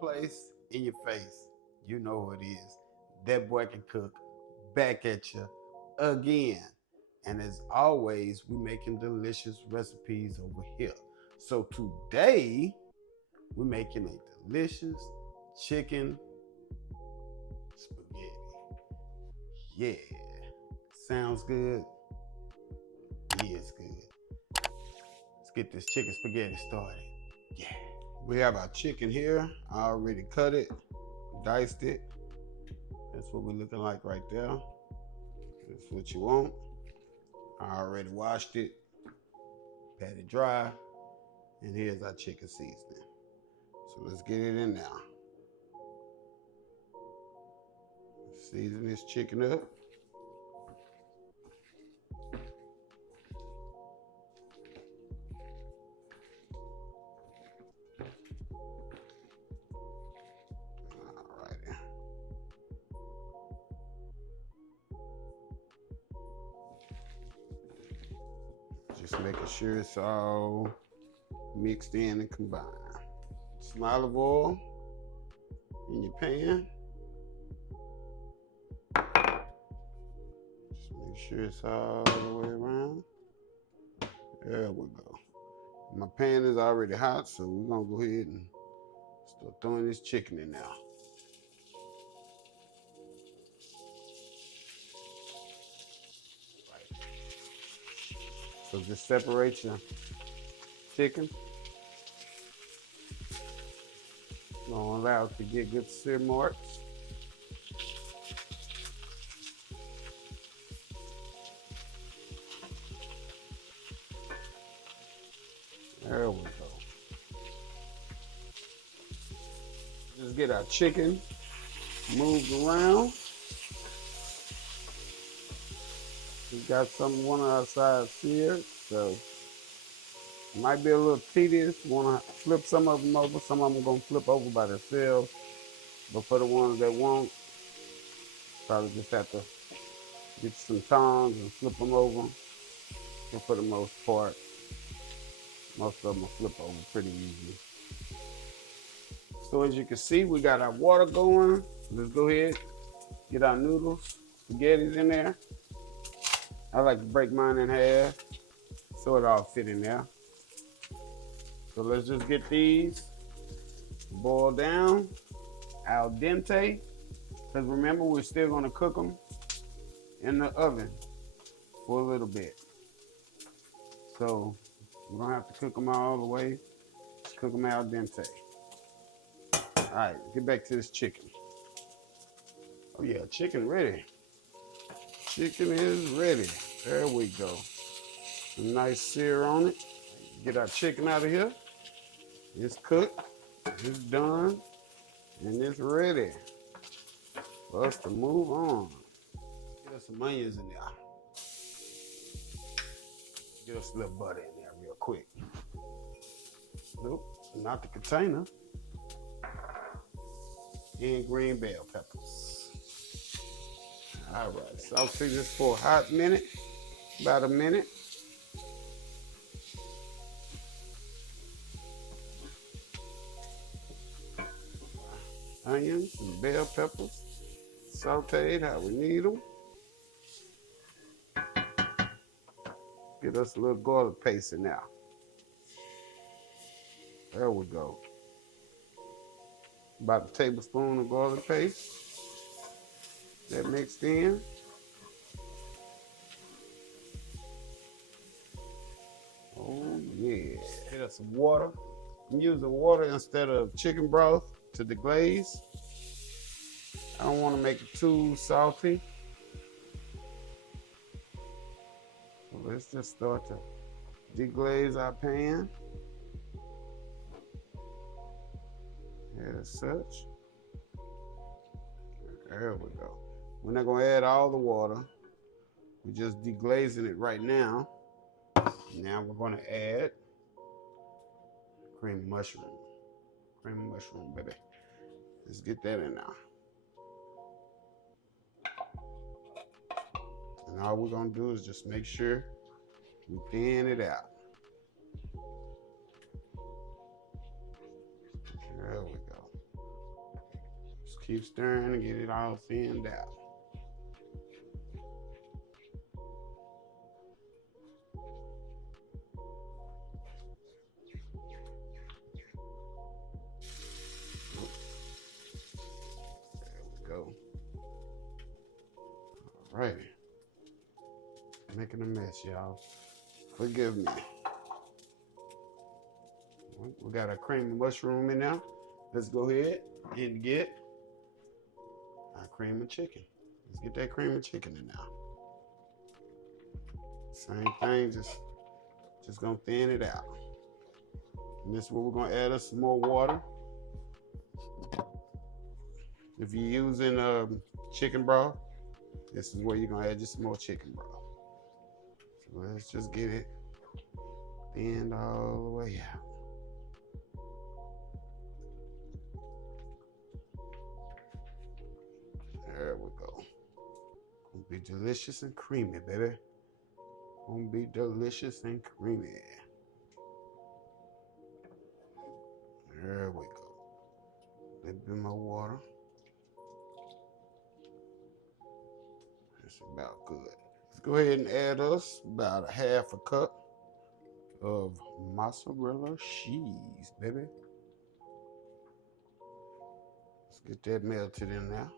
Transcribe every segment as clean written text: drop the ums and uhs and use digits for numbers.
place in your face. You know who it is. That boy can cook. Back at you again. And as always, we making delicious recipes over here. So today, we're making a delicious chicken spaghetti. Yeah. Sounds good? Yeah, it's good. Let's get this chicken spaghetti started. Yeah. We have our chicken here. I already cut it, diced it. That's what we're looking like right there. That's what you want. I already washed it, pat it dry, and here's our chicken seasoning. So let's get it in now. Season this chicken up. Alrighty. Just making sure it's all mixed in and combined. Some olive oil in your pan. Just make sure it's all the way around. There we go. My pan is already hot, so we're gonna go ahead and start throwing this chicken in now. Right. So just separate your chicken. Gonna allow it to get good sear marks. There we go. Just get our chicken moved around. We got one of our sides seared, so it might be a little tedious. Want to flip some of them over. Some of them are going to flip over by themselves. But for the ones that won't, probably just have to get some tongs and flip them over. But for the most part, most of them will flip over pretty easily. So as you can see, we got our water going. Let's go ahead, get our noodles, spaghettis in there. I like to break mine in half so it all fit in there. So let's just get these boiled down, al dente, because remember we're still going to cook them in the oven for a little bit. So we don't have to cook them all the way. Just cook them al dente. All right, get back to this chicken. Oh yeah, chicken ready. Chicken is ready. There we go. A nice sear on it. Get our chicken out of here. It's cooked, it's done, and it's ready for us to move on. Get us some onions in there. Get us a little butter in there real quick. Nope, not the container. And green bell peppers. All right, saute this for a hot minute, about a minute. Onions and bell peppers, sauteed how we need them. Get us a little garlic paste in there. There we go. About a tablespoon of garlic paste. That mixed in. Oh yeah. Get us some water. I'm using water instead of chicken broth to deglaze. I don't want to make it too salty. So let's just start to deglaze our pan. As such. There we go. We're not going to add all the water. We're just deglazing it right now. Now we're going to add cream of mushroom. Cream of mushroom, baby. Let's get that in now. And all we're going to do is just make sure we thin it out. There we go. Keep stirring and get it all thinned out. There we go. All righty. Making a mess, y'all. Forgive me. We got a cream of mushroom in there. Let's go ahead and get our cream of chicken. Let's get that cream of chicken in there. Same thing, just gonna thin it out. And this is where we're gonna add us some more water. If you're using chicken broth, this is where you're gonna add just some more chicken broth. So let's just get it thinned all the way out. There we go. Gonna be delicious and creamy, baby. Gonna be delicious and creamy. There we go. A little bit more water. That's about good. Let's go ahead and add us about a half a cup of mozzarella cheese, baby. Let's get that melted in there.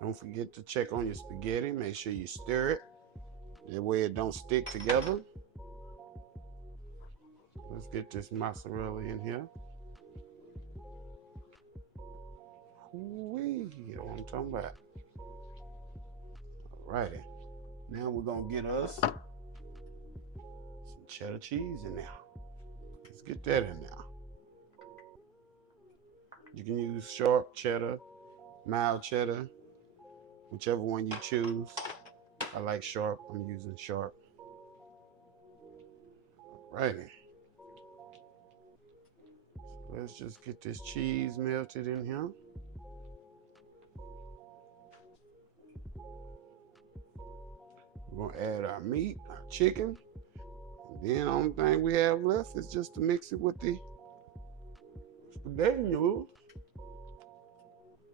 Don't forget to check on your spaghetti. Make sure you stir it. That way it don't stick together. Let's get this mozzarella in here. Ooh-wee, you know what I'm talking about. Alrighty. Now we're gonna get us some cheddar cheese in there. Let's get that in there. You can use sharp cheddar, mild cheddar, whichever one you choose. I like sharp, I'm using sharp. Alrighty. So let's just get this cheese melted in here. We're gonna add our meat, our chicken, and then the only thing we have left is just to mix it with the spaghetti noodles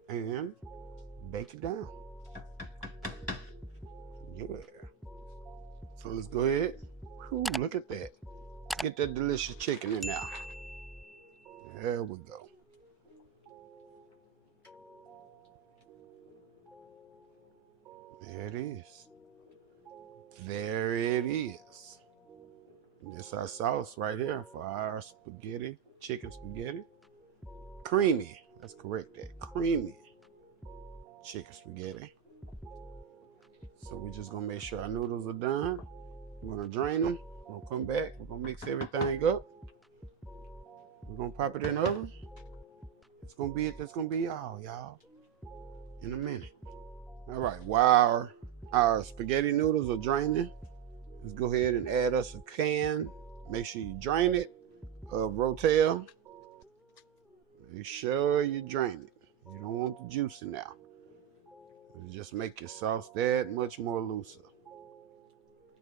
and bake it down. Yeah. So let's go ahead. Whew, look at that. Get that delicious chicken in there. There we go. There it is. There it is. And this is our sauce right here for our spaghetti, chicken spaghetti. Creamy. Let's correct that. Creamy chicken spaghetti. So we're just gonna make sure our noodles are done. We're gonna drain them. We're gonna come back. We're gonna mix everything up. We're gonna pop it in the oven. That's gonna be all, y'all. In a minute. All right, while our spaghetti noodles are draining, let's go ahead and add us a can. Make sure you drain it of Rotel. Make sure you drain it. You don't want the juice in there. It'll just make your sauce that much more looser.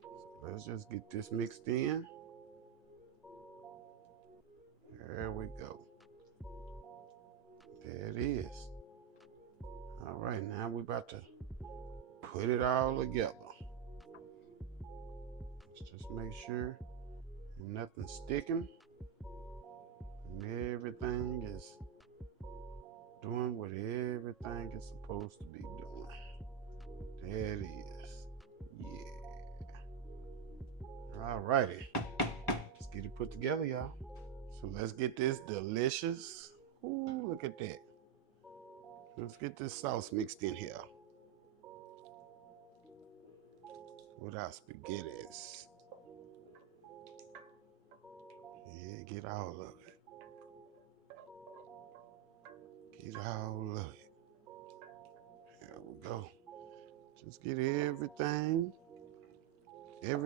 So let's just get this mixed in. There we go. There it is. All right, now we're about to put it all together. Let's just make sure nothing's sticking and everything is doing what everything is supposed to be doing. There it is. Yeah. All righty. Let's get it put together, y'all. So let's get this delicious. Ooh, look at that. Let's get this sauce mixed in here with our spaghettis. Yeah, get all of it. Get all of it. There we go. Just get everything in. There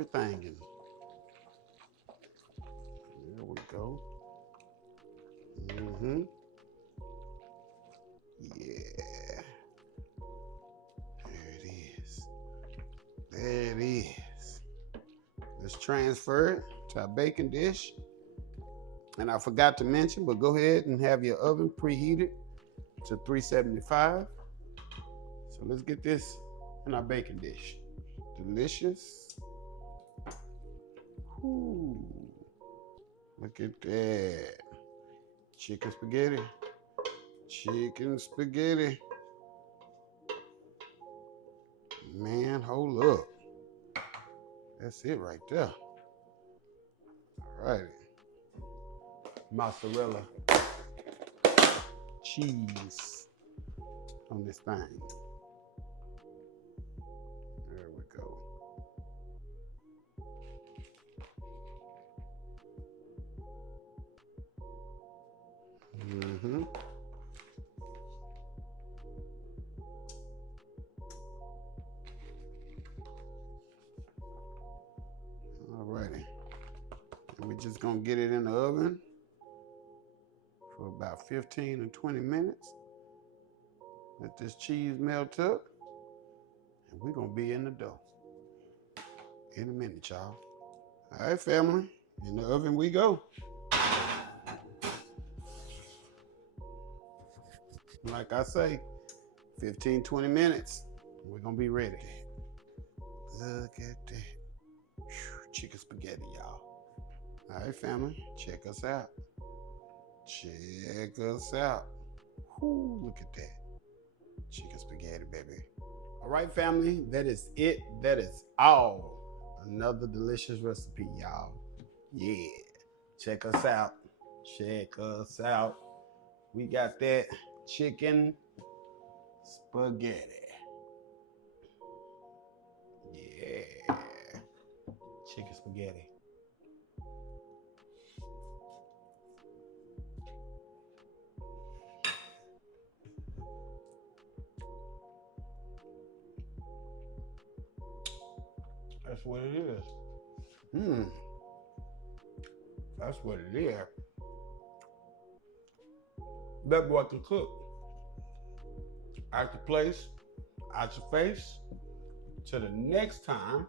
we go. Yeah. There it is. There it is. Let's transfer it to our baking dish. And I forgot to mention, but go ahead and have your oven preheated to 375. So let's get this in our baking dish. Delicious. Ooh, look at that. Chicken spaghetti. Chicken spaghetti. Man, hold up. That's it right there. All righty. Mozzarella cheese on this thing. There we go. Mm-hmm. All righty. And we're just gonna get it in the oven for about 15 or 20 minutes. Let this cheese melt up, and we're gonna be in the dough in a minute, y'all. All right, family, in the oven we go. Like I say, 15, 20 minutes, we're gonna be ready. Look at that. Chicken spaghetti, y'all. All right, family, check us out. Check us out. Whoo, look at that. Chicken spaghetti, baby. All right, family, that is it. That is all. Another delicious recipe, y'all. Yeah, check us out. Check us out. We got that chicken spaghetti. Yeah, chicken spaghetti. That's what it is. That's what it is. That boy can cook. Out your place, out your face. Till the next time.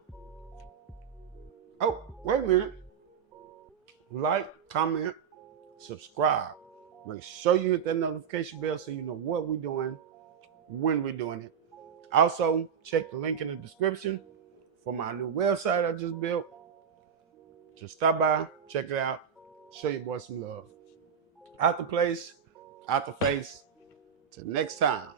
Oh, wait a minute. Like, comment, subscribe. Make sure you hit that notification bell so you know what we're doing, when we're doing it. Also, check the link in the description for my new website I just built. Just stop by, check it out, show your boy some love. Out the place, out the face. Till next time.